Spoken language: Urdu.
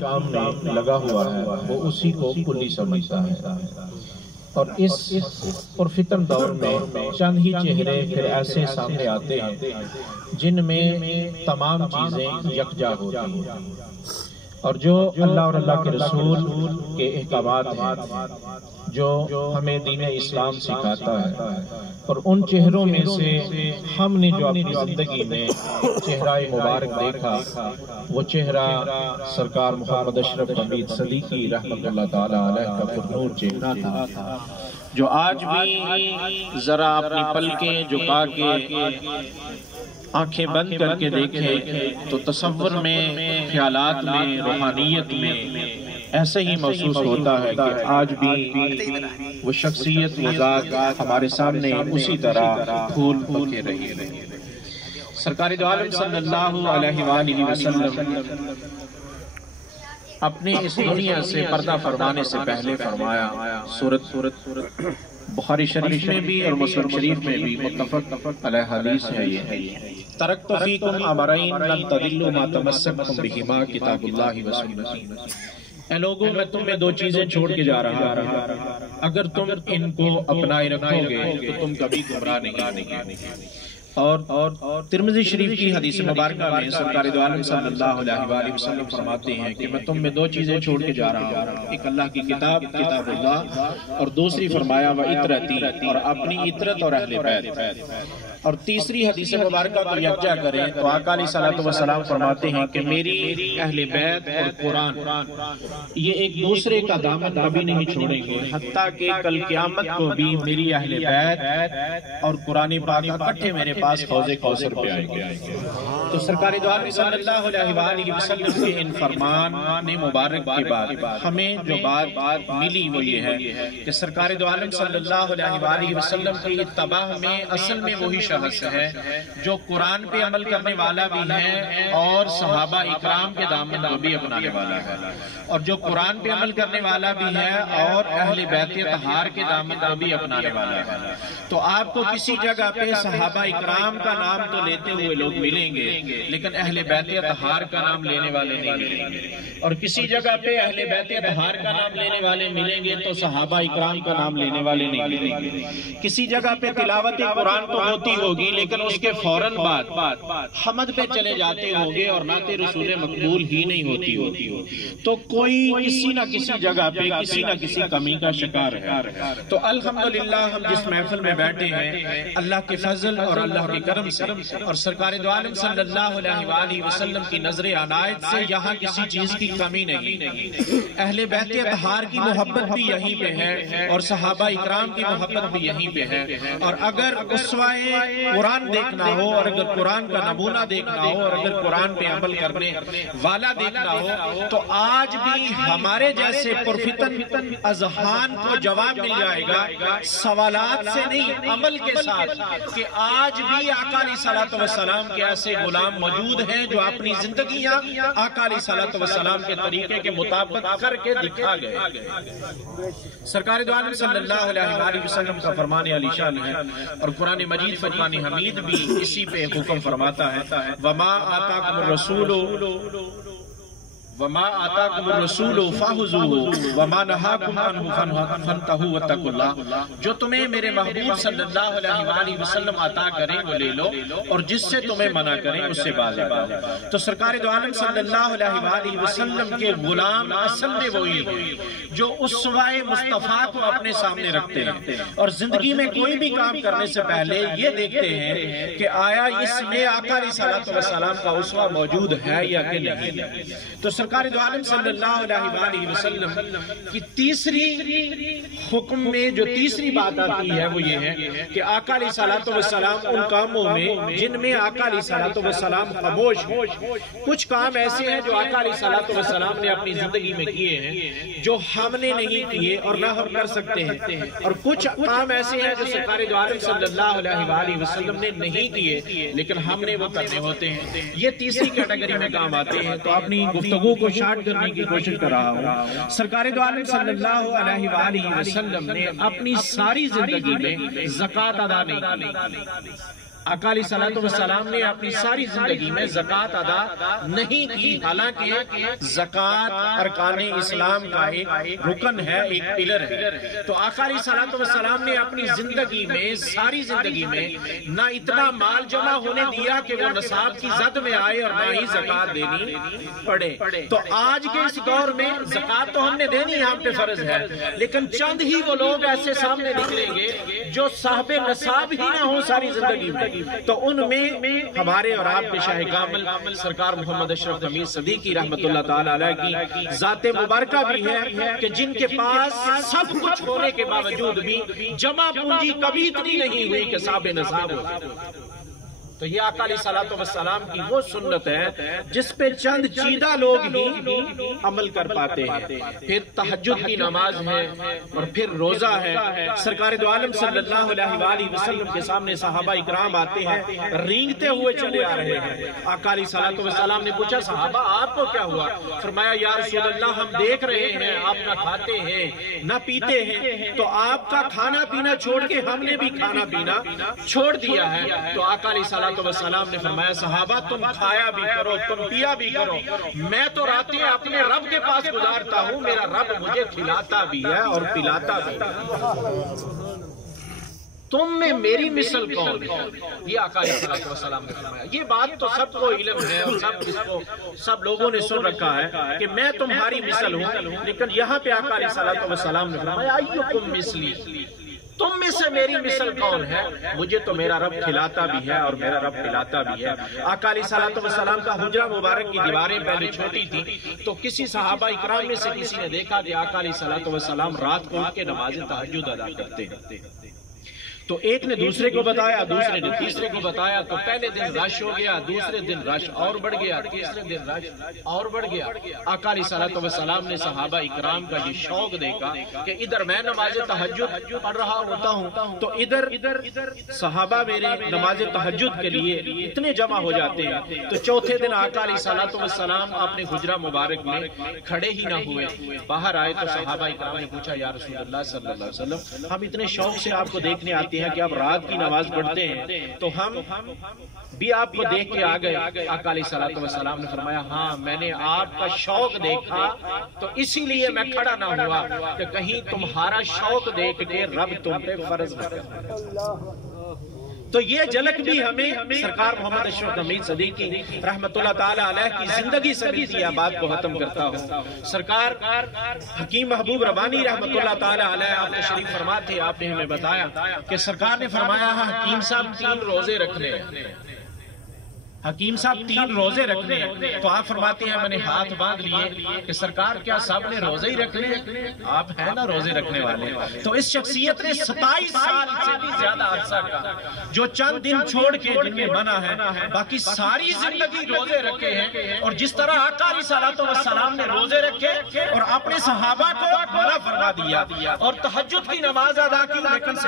کام میں لگا ہوا ہے وہ اسی کو کلی سمجھتا ہے، اور اس پرفتن دور میں چند ہی چہرے پھر ایسے سامنے آتے ہیں جن میں تمام چیزیں یکجا ہوتی ہیں، اور جو اللہ اور اللہ کے رسول کے احکامات ہیں، جو ہمیں دین اسلام سکھاتا ہے، اور ان چہروں میں سے ہم نے جو اپنی زندگی میں چہرہ مبارک دیکھا وہ چہرہ سرکار محمد اشرف حمید صدیقی رحمۃ اللہ تعالی علیہ کا پرنور چہرہ تھا، جو آج بھی ذرا اپنی پلکیں جھکا کے آنکھیں بند کر کے دیکھیں تو تصور میں، خیالات میں، روحانیت میں ایسے ہی محسوس ہوتا ہے کہ آج بھی وہ شخصیت، وہ ذات ہمارے سامنے اسی طرح پھول پکے رہی ہے۔ سرکار دو عالم صلی اللہ علیہ وآلہ وسلم اپنی اس دنیا سے پردہ فرمانے سے پہلے فرمایا، سورت بخاری شریف میں بھی اور مسلم شریف میں بھی متفق علیہ حدیث ہے یہ، ترکت فیکم امرین لن تضلوا ما تمسکتم بہما کتاب اللہ و سنتی۔ اے لوگوں، میں تم میں دو چیزیں چھوڑ کے جا رہا ہوں، اگر تم ان کو اپنائے رکھو گے تو تم کبھی گمراہ نہیں۔ اور ترمذی شریف کی حدیث مبارکہ میں سرکار دو عالم صلی اللہ علیہ وآلہ وسلم فرماتے ہیں کہ میں تم میں دو چیزیں چھوڑ کے جا رہا ہوں، ایک اللہ کی کتاب، کتاب اللہ، اور دوسری فرمایا وَعِطْرَتِي، اور اپنی عطرت اور اہل بیت، اور تیسری حدیث مبارکہ کو یکجا کریں تو آقا علیہ الصلوۃ والسلام فرماتے ہیں کہ میری اہل بیت اور قرآن یہ ایک دوسرے کا دامن کبھی نہیں چھوڑیں گے، حتیٰ کہ کل قیامت کو بھی میری اہل بیت اور قرآن پاک اکٹھے میرے پاس حوض کوثر پہ آئیں گے۔ تو سرکار دو عالم صلی اللہ علیہ وآلہ وسلم کے ان فرمان مبارک کے بعد ہمیں جو بات ملی وہ یہ ہے کہ سرکار دو عالم صلی اللہ علیہ وآلہ وسلم کی اتباع میں اصل میں وہی شخص ہے جو قرآن پہ عمل کرنے والا بھی ہے اور صحابہ اکرام کے دامن کو بھی اپنانے والا ہے، اور جو قرآن پہ عمل کرنے والا بھی ہے اور اہل بیت طہار کے دامن کو بھی اپنانے والا ہے۔ تو آپ کو کسی جگہ پہ صحابہ اکرام کا نام تو لیتے ہوئے لوگ ملیں گے لیکن اہل بیت طہار کا نام لینے والے نہیں ملیں گے، اور کسی جگہ پہ اہل بیت طہار کا نام لینے والے ملیں گے تو صحابہ اکرام کا نام لینے والے نہیں ملیں گے۔ کسی جگہ پہ تلاوت قرآن تو ہوتی ہوگی لیکن اس کے فوراً بعد حمد پہ چلے جاتے ہوں گے اور نعت رسول مقبول ہی نہیں ہوتی، تو کوئی کسی نہ کسی جگہ پہ کسی نہ کسی کمی کا شکار ہے۔ تو الحمدللہ ہم جس محفل میں بیٹھے ہیں اللہ کے فضل اور اللہ کے کرم سے اور سرکار دو عالم صلی اللہ علیہ وآلہ وسلم کی نظر عنایت سے یہاں کسی چیز کی کمی نہیں، اہل بیت طہار کی محبت بھی یہیں پہ ہے اور صحابہ اکرام کی محبت بھی یہیں پہ ہے، اور اگر اسوہ قرآن دیکھنا ہو اور اگر قرآن کا نمونہ دیکھنا ہو اور اگر قرآن پہ عمل کرنے والا دیکھنا ہو تو آج بھی ہمارے جیسے پرفتن اذہان کو جواب مل جائے گا سوالات سے نہیں، عمل کے ساتھ، کہ آج بھی آقا علیہ الصلوۃ والسلام کے ایسے غلام موجود ہیں جو اپنی زندگیاں آقا علیہ الصلوۃ والسلام کے طریقے کے مطابق کر کے دکھا گئے۔ سرکار دو عالم صلی اللہ علیہ وآلہ وسلم کا فرمان علی شان ہے، اور قرآن مجید فرقان حمید بھی اسی پہ حکم فرماتا ہے، وَمَا آتَاكُمُ الرَّسُولُ وَمَا آتَاكُمُ الرَّسُولُ فَخُذُوهُ وَمَا نَهَاكُمْ عَنْهُ فَانْتَهُوا وَاتَّقُوا اللَّهَ، جو تمہیں میرے محبوب صلی اللہ علیہ وآلہ وسلم عطا کریں وہ لے لو اور جس سے تمہیں منع کریں اس سے باز آ جاؤ۔ تو سرکار دو عالم صلی اللہ علیہ وآلہ وسلم کے غلام اصل میں وہی ہیں جو اسوہ مصطفیٰ کو اپنے سامنے رکھتے ہیں اور زندگی میں کوئی بھی کام کرنے سے پہلے یہ دیکھتے ہیں کہ آیا اس میں آقا علیہ الصلوۃ والسلام کا اسوہ موجود ہے یا کہ نہیں۔ تو سرکار دو عالم صلی اللہ علیہ وآلہ وسلم کی تیسری حکم میں جو تیسری بات آتی ہے وہ یہ ہے کہ آقا علیہ الصلوۃ والسلام ان کاموں میں جن میں آقا علیہ الصلوۃ والسلام خاموش ہیں، کچھ کام ایسے ہیں جو آقا علیہ الصلوۃ والسلام نے اپنی زندگی میں کیے ہیں جو ہم نے نہیں کیے اور نہ ہم کر سکتے ہیں، اور کچھ کام ایسے ہیں جو سرکار دو عالم صلی اللہ علیہ وآلہ وسلم نے نہیں کیے لیکن ہم نے وہ کرنے ہوتے ہیں۔ یہ تیسری کیٹیگری میں کام آتے ہیں۔ تو اپنی گفتگو کو شارٹ کرنے کی کوشش کر رہا ہوں۔ سرکار دو عالم صلی اللہ علیہ وآلہ وسلم نے اپنی ساری زندگی میں زکوٰۃ ادا نہیں کی، آقا علیہ الصلوۃ والسلام نے اپنی ساری زندگی میں زکوٰۃ ادا نہیں کی، حالانکہ زکوٰۃ ارکان اسلام کا ایک رکن ہے، ایک پلر ہے۔ تو آقا علیہ الصلوۃ والسلام نے اپنی زندگی میں، ساری زندگی میں نہ اتنا مال جمع ہونے دیا کہ وہ نصاب کی زد میں آئے اور نہ ہی زکوٰۃ دینی پڑے۔ تو آج کے اس دور میں زکوٰۃ تو ہم نے دینی ہم پہ فرض ہے، لیکن چند ہی وہ لوگ ایسے سامنے نکلیں گے جو صاحب نصاب ہی نہ ہوں ساری زندگی میں، تو ان میں ہمارے اور آپ کے شاہ کامل سرکار محمد اشرف حمید صدیقی رحمت اللہ تعالی علیہ کی ذات مبارکہ بھی ہے کہ جن کے پاس سب کچھ ہونے کے باوجود بھی جمع پونجی کبھی اتنی نہیں ہوئی کہ صاحب نصاب ہو۔ تو یہ آقا علیہ الصلوۃ والسلام کی وہ سنت ہے جس پہ چند چیدہ لوگ ہی عمل کر پاتے ہیں۔ پھر تہجد کی نماز ہے اور پھر روزہ ہے۔ سرکار دو عالم صلی اللہ علیہ وآلہ وسلم کے سامنے صحابہ اکرام آتے ہیں، رینگتے ہوئے چلے آ رہے ہیں۔ آقا علیہ الصلوۃ والسلام نے پوچھا صحابہ آپ کو کیا ہوا؟ فرمایا یا رسول اللہ ہم دیکھ رہے ہیں آپ نہ کھاتے ہیں نہ پیتے ہیں، تو آپ کا کھانا پینا چھوڑ کے ہم نے بھی کھانا پینا چھوڑ دیا ہے۔ تو آقا علیہ الصلوۃ والسلام نے فرمایا صحابہ تم کھایا بھی کرو، تم پیا بھی کرو، میں تو راتیں اپنے رب کے پاس گزارتا ہوں، میرا رب مجھے کھلاتا بھی ہے اور پلاتا بھی ہے، تم میں میری مثل کون ہے؟ یہ آقا علیہ الصلوۃ والسلام نے فرمایا۔ یہ بات تو سب کو علم ہے اور سب لوگوں نے سن رکھا ہے کہ میں تمہاری مثل ہوں، لیکن یہاں پہ آقا علیہ الصلوۃ والسلام نے فرمایا ایکم مثلی، تم میں سے میری مثل کون ہے؟ مجھے تو میرا رب کھلاتا بھی ہے اور میرا رب پلاتا بھی ہے۔ آقا علیہ الصلوۃ والسلام کا حجرہ مبارک کی دیواریں پہلے چھوٹی تھی، تو کسی صحابہ اکرام میں سے کسی نے دیکھا کہ آقا علیہ الصلوۃ والسلام رات کو اٹھ کے نماز تہجد ادا کرتے ہیں۔ تو ایک نے دوسرے کو بتایا، دوسرے نے تیسرے کو بتایا، تو پہلے دن رش ہو گیا، دوسرے دن رش اور بڑھ گیا، تیسرے دن رش اور بڑھ گیا۔ آقا علیہ الصلوۃ والسلام نے صحابہ اکرام کا یہ شوق دیکھا کہ ادھر میں نماز تہجد پڑھ رہا ہوتا ہوں تو ادھر صحابہ میرے نماز تہجد کے لیے اتنے جمع ہو جاتے ہیں۔ تو چوتھے دن آقا علیہ الصلوۃ والسلام اپنے حجرہ مبارک میں کھڑے ہی نہ ہوئے، باہر آئے تو صحابہ اکرام نے پوچھا یا رسول اللہ صلی اللہ علیہ وسلم ہم اتنے شوق سے آپ کو دیکھنے آتے ہیں کہ آپ رات کی نماز پڑھتے ہیں، تو ہم بھی آپ کو دیکھ کے آ گئے۔ آقا علیہ الصلوۃ والسلام نے فرمایا ہاں میں نے آپ کا شوق دیکھا تو اسی لیے میں کھڑا نہ ہوا کہ کہیں تمہارا شوق دیکھ کے رب تم پہ فرض نہ کرے۔ تو یہ جھلک بھی ہمیں سرکار محمد اشرف حمید صدیقی رحمت اللہ تعالی علیہ کی زندگی سے بھی یہ بات کو ختم کرتا ہوں۔ سرکار حکیم محبوب ربانی رحمت اللہ تعالی علیہ آپ تشریف فرما تھے، آپ نے ہمیں بتایا کہ سرکار نے فرمایا حکیم صاحب 3 روزے رکھنے ہیں، حکیم صاحب 3 روزے رکھنے ہیں۔ تو آپ فرماتے ہیں میں نے ہاتھ باندھ لیے کہ سرکار کیا سب نے روزے ہی رکھنے ہیں؟ آپ ہیں نا روزے رکھنے والے۔ تو اس شخصیت نے 27 سال سے بھی زیادہ عرصہ کا جو چند دن چھوڑ کے جن میں منع ہے، باقی ساری زندگی روزے رکھے ہیں، اور جس طرح آقا علیہ الصلوۃ والسلام نے روزے رکھے اور اپنے صحابہ کو منع فرما دیا اور تہجد کی نماز ادا کی، لیکن